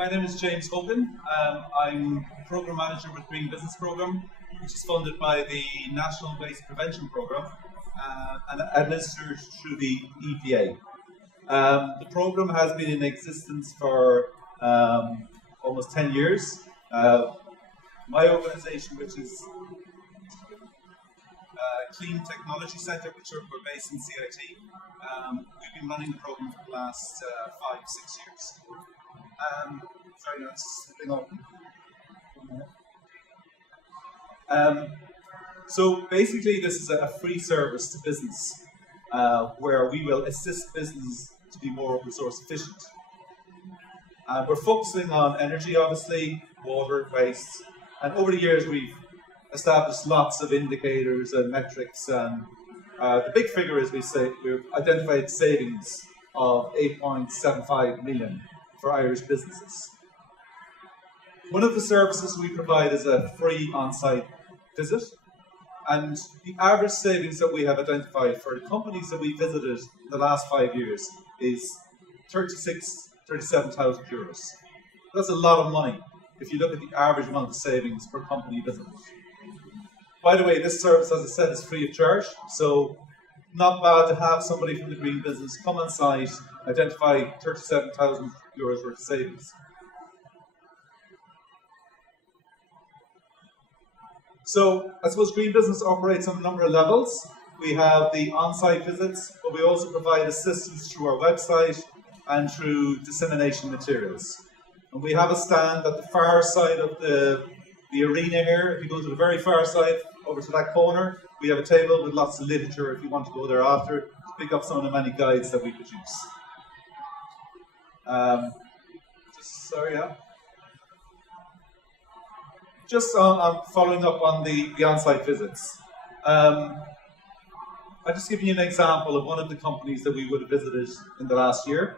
my name is JamesHogan. I'm Program Manager with Green Business Programme, which is funded by the National Waste Prevention Programme and administered through the EPA. The programme has been in existence for almost 10 years. My organisation, which is Clean Technology Centre, which we're based in CIT, we've been running the programme for the last 5-6 years. Sorry, that's slipping open. So basically, this is a free service to business, where we will assist business to be more resource efficient. We're focusing on energy, obviously, water, waste, and over the years we've established lots of indicators and metrics. And the big figure is we've identified savings of 8.75 million for Irish businesses. One of the services we provide is a free on-site visit, and the average savings that we have identified for the companies that we visited in the last 5 years is 37,000 euros. That's a lot of money if you look at the average amount of savings per company visited. By the way, this service, as I said, is free of charge, so not bad to have somebody from the green business come on site, identify 37,000 euros worth of savings. So I suppose green business operates on a number of levels. We have the on-site visits, but we also provide assistance through our website and through dissemination materials. And we have a stand at the far side of the arena here. If you go to the very far side, over to that corner, we have a table with lots of literature if you want to go there after to pick up some of the many guides that we produce. Just following up on the on-site visits. I'll just give you an example of one of the companies that we would have visited in the last year.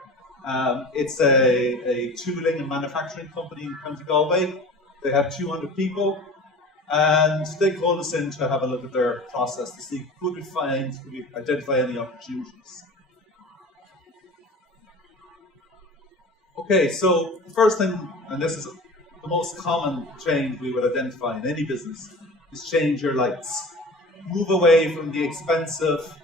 It's a tooling and manufacturing company in County Galway. They have 200 people, and they called us in to have a look at their process to see could we identify any opportunities. Okay, so the first thing, and this is the most common change we would identify in any business, is change your lights. Move away from the expensive,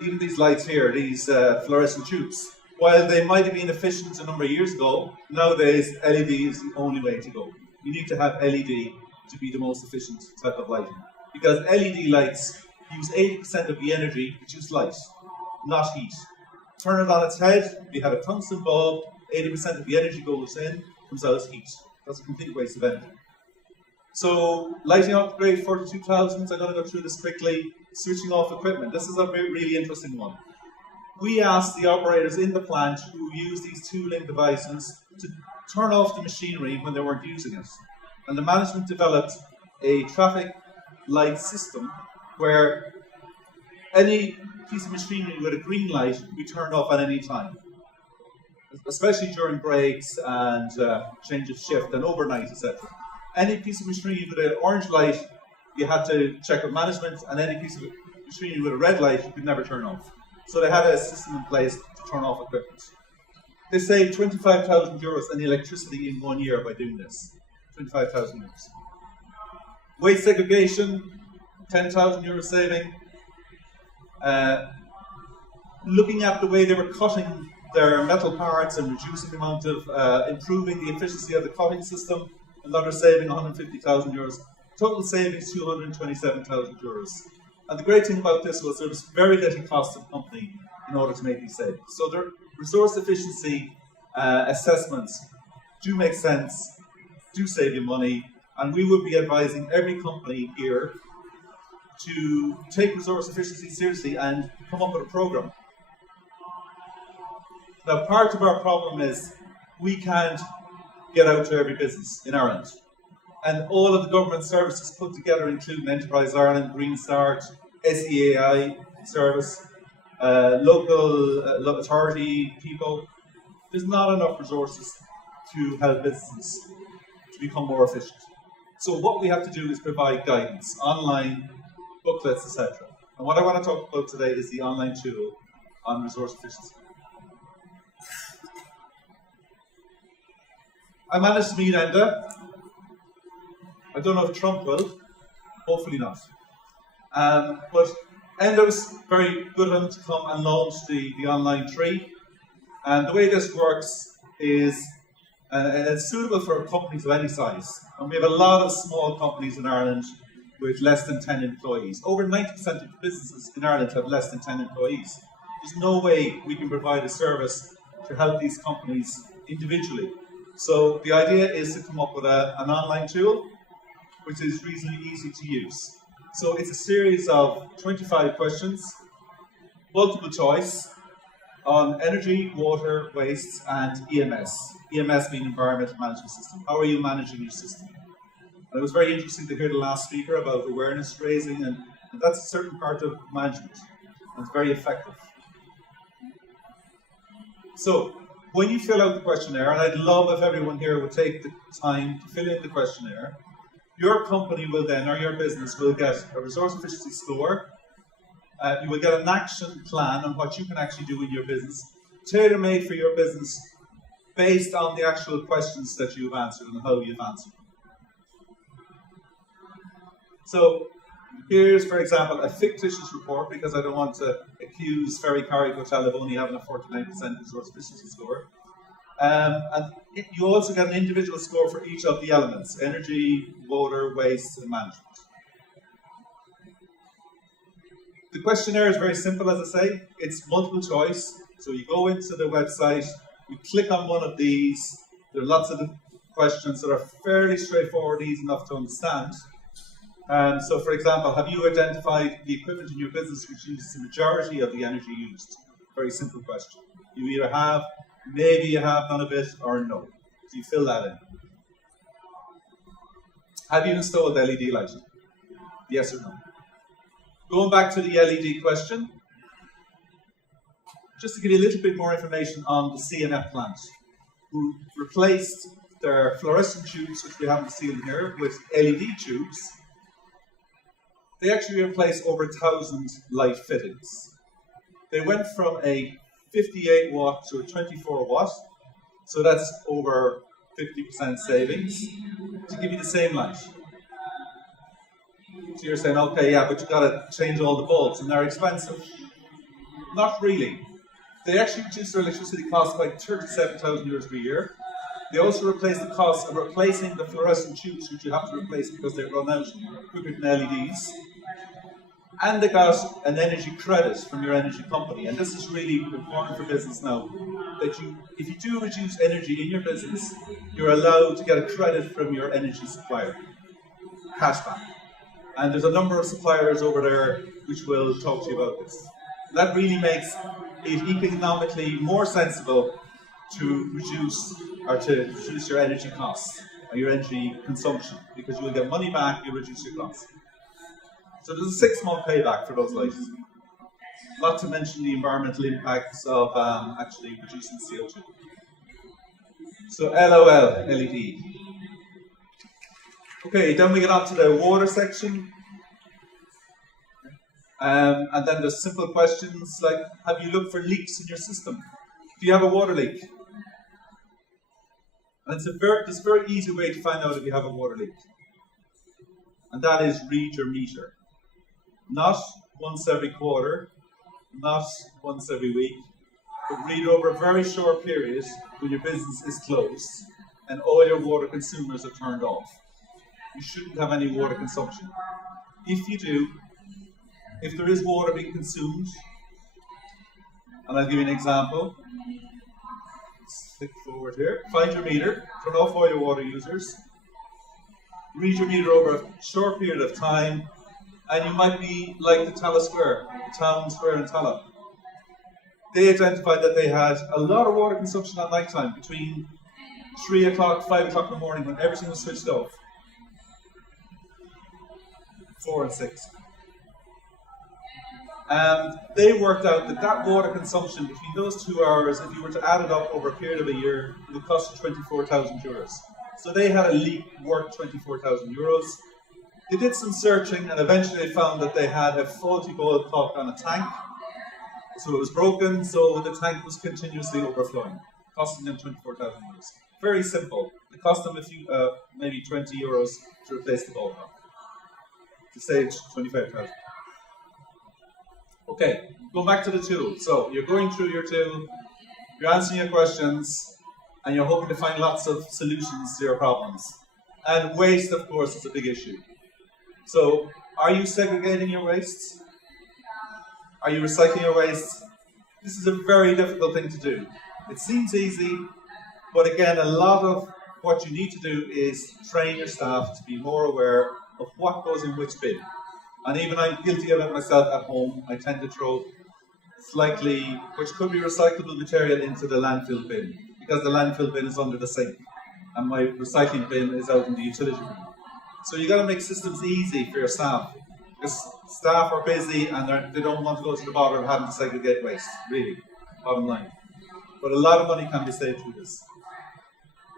even these lights here, these fluorescent tubes. While they might have been efficient a number of years ago, nowadays LED is the only way to go. You need to have LED to be the most efficient type of lighting. Because LED lights use 80% of the energy, which is light, not heat. Turn it on its head, you have a tungsten bulb, 80% of the energy goes in, comes out as heat. That's a complete waste of energy. So, lighting upgrade 42,000, I'm going to go through this quickly. Switching off equipment, this is a really interesting one. We asked the operators in the plant who use these tooling devices to turn off the machinery when they weren't using it. And the management developed a traffic light system where any piece of machinery with a green light could be turned off at any time, especially during breaks and change of shift and overnight, etc. Any piece of machinery with an orange light, you had to check with management, and any piece of machinery with a red light, you could never turn off. So they had a system in place to turn off equipment. They saved 25,000 euros in electricity in 1 year by doing this. 25,000 euros. Waste segregation, 10,000 euros saving. Looking at the way they were cutting their metal parts and reducing the amount of, improving the efficiency of the cutting system, another saving 150,000 euros. Total savings 227,000 euros. And the great thing about this was there was very little cost to the company in order to make these savings. So their resource efficiency assessments do make sense, do save you money, and we would be advising every company here to take resource efficiency seriously and come up with a program. Now, part of our problem is we can't get out to every business in Ireland. And all of the government services put together, including Enterprise Ireland, Green Start, SEAI service, local authority people, there's not enough resources to help businesses to become more efficient. So what we have to do is provide guidance, online, booklets, etc. And what I want to talk about today is the online tool on resource efficiency. I managed to meet Enda. I don't know if Trump will. Hopefully not. But Enda was very good of him to come and launch the online tree. And the way this works is it's suitable for companies of any size. And we have a lot of small companies in Ireland with less than 10 employees. Over 90% of businesses in Ireland have less than 10 employees. There's no way we can provide a service to help these companies individually. So the idea is to come up with an online tool which is reasonably easy to use. So it's a series of 25 questions, multiple choice, on energy, water, waste, and EMS. EMS being Environmental Management System. How are you managing your system? And it was very interesting to hear the last speaker about awareness raising, and that's a certain part of management. And it's very effective. So, when you fill out the questionnaire, and I'd love if everyone here would take the time to fill in the questionnaire, your company will then, or your business, will get a resource efficiency score. You will get an action plan on what you can actually do in your business, tailor-made for your business, based on the actual questions that you've answered and how you've answered. So here's, for example, a fictitious report, because I don't want to accuse Ferry Carrick Hotel of only having a 49% resource efficiency score. And you also get an individual score for each of the elements: energy, water, waste, and management. The questionnaire is very simple, as I say. It's multiple choice. So you go into the website, you click on one of these. There are lots of questions that are fairly straightforward, easy enough to understand. So, for example, have you identified the equipment in your business which uses the majority of the energy used? Very simple question. You either have, maybe you have none of it, or no. So you fill that in. Have you installed LED lighting? Yes or no? Going back to the LED question, just to give you a little bit more information on the C&F plant, who replaced their fluorescent tubes, which we haven't seen here, with LED tubes. They actually replaced over 1,000 light fittings. They went from a 58 watt to a 24 watt, so that's over 50% savings, to give you the same light. So you're saying, okay, yeah, but you've got to change all the bulbs, and they're expensive. Not really. They actually reduced their electricity costs by 37,000 euros per year. They also replaced the cost of replacing the fluorescent tubes, which you have to replace because they run out quicker than LEDs. And they got an energy credit from your energy company. And this is really important for business now, that if you do reduce energy in your business, you're allowed to get a credit from your energy supplier, cashback. And there's a number of suppliers over there which will talk to you about this. That really makes it economically more sensible to reduce your energy costs or your energy consumption, because you will get money back, you reduce your costs. So there's a 6-month payback for those lights. Not to mention the environmental impacts of actually reducing CO2. So LOL, LED. Okay, then we get on to the water section. And then there's simple questions like, have you looked for leaks in your system? Do you have a water leak? And there's a very easy way to find out if you have a water leak. And that is read your meter. Not once every quarter, not once every week, but read over a very short period when your business is closed and all your water consumers are turned off. You shouldn't have any water consumption. If you do, if there is water being consumed, and I'll give you an example. Let's click forward here. Find your meter, turn off all your water users, read your meter over a short period of time, and you might be like the Tala Square, the town square in Tala. They identified that they had a lot of water consumption at night time, between 3 o'clock, 5 o'clock in the morning, when everything was switched off. 4 and 6. And they worked out that water consumption between those 2 hours, if you were to add it up over a period of a year, it would cost you 24,000 euros. So they had a leak worth 24,000 euros. They did some searching and eventually they found that they had a faulty bulb cock on a tank. So it was broken, so the tank was continuously overflowing, costing them 24,000 euros. Very simple. It cost them a few, maybe 20 euros to replace the bulb to save 25,000. Okay, going back to the tool. So you're going through your tool, you're answering your questions, and you're hoping to find lots of solutions to your problems. And waste, of course, is a big issue. So, are you segregating your waste? Are you recycling your waste? This is a very difficult thing to do. It seems easy, but again, a lot of what you need to do is train your staff to be more aware of what goes in which bin. And even I'm guilty of it myself at home. I tend to throw slightly, which could be recyclable material, into the landfill bin, because the landfill bin is under the sink, and my recycling bin is out in the utility room. So you got to make systems easy for your staff, because staff are busy and they don't want to go to the bother of having to segregate waste, really, bottom line. But a lot of money can be saved through this.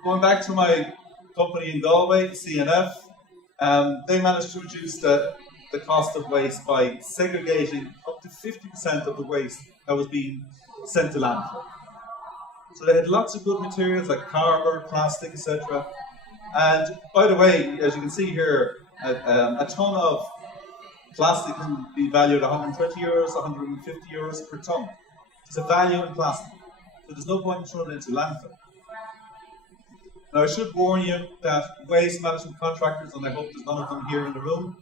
Going back to my company in Galway, CNF, they managed to reduce the cost of waste by segregating up to 50% of the waste that was being sent to landfill. So they had lots of good materials like cardboard, plastic, etc. And by the way, as you can see here, a ton of plastic can be valued at 120 euros, 150 euros per ton. There's a value in plastic, so there's no point in throwing it into landfill. Now I should warn you that waste management contractors, and I hope there's none of them here in the room,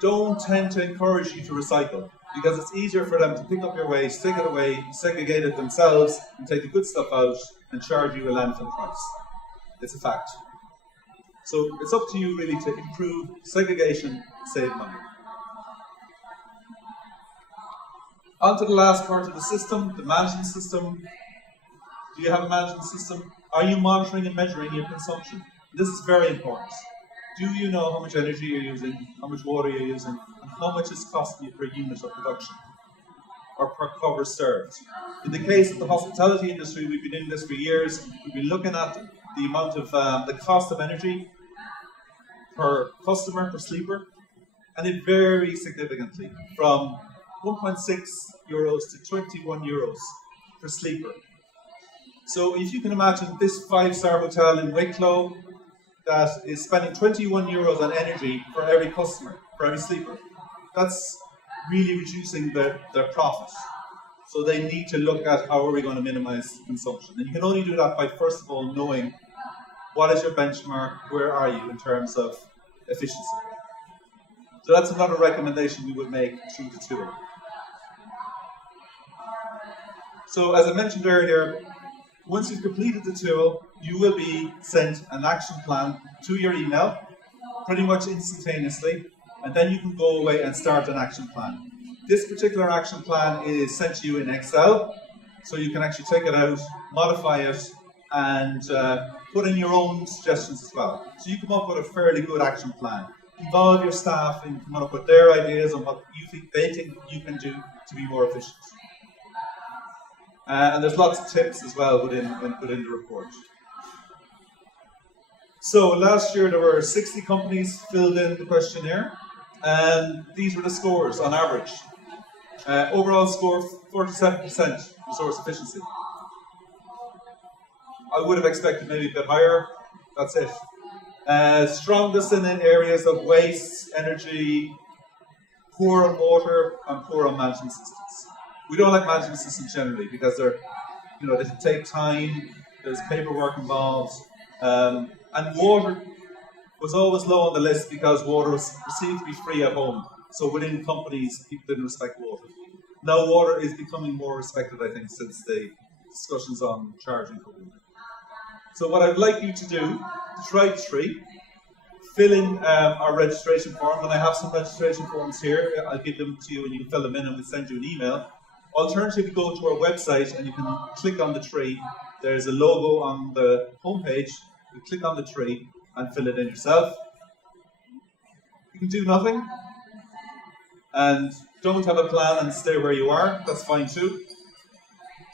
don't tend to encourage you to recycle, because it's easier for them to pick up your waste, take it away, segregate it themselves, and take the good stuff out and charge you a landfill price. It's a fact. So it's up to you really to improve segregation, save money. On to the last part of the system, the management system. Do you have a management system? Are you monitoring and measuring your consumption? This is very important. Do you know how much energy you're using, how much water you're using, and how much it's costing you per unit of production, or per cover served? In the case of the hospitality industry, we've been doing this for years. We've been looking at the amount of, the cost of energy per customer, per sleeper, and it varies significantly from 1.6 euros to 21 euros per sleeper. So if you can imagine this 5-star hotel in Wicklow that is spending 21 euros on energy for every customer, for every sleeper, that's really reducing their profit. So they need to look at how are we going to minimize consumption. And you can only do that by, first of all, knowing what is your benchmark, where are you in terms of efficiency. So that's another recommendation we would make through the tool. So as I mentioned earlier, once you've completed the tool, you will be sent an action plan to your email, pretty much instantaneously, and then you can go away and start an action plan. This particular action plan is sent to you in Excel, so you can actually take it out, modify it, and put in your own suggestions as well. So you come up with a fairly good action plan. Involve your staff in coming up with their ideas on what they think you can do to be more efficient. And there's lots of tips as well within the report. So last year there were 60 companies filled in the questionnaire, and these were the scores on average. Overall score 47% resource efficiency. I would have expected maybe a bit higher. That's it. Strongest in areas of waste, energy, poor on water, and poor on management systems. We don't like management systems generally because they take time, there's paperwork involved, and water was always low on the list because water was perceived to be free at home. So within companies, people didn't respect water. Now water is becoming more respected, I think, since the discussions on charging for water. So what I'd like you to do, to try 3, fill in our registration form, and I have some registration forms here. I'll give them to you and you can fill them in and we'll send you an email. Alternatively, go to our website and you can click on the tree. There's a logo on the homepage. You click on the tree and fill it in yourself. You can do nothing and don't have a plan and stay where you are. That's fine too.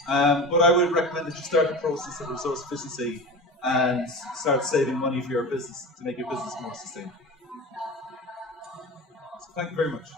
But I would recommend that you start the process of resource efficiency and start saving money for your business to make your business more sustainable. So thank you very much.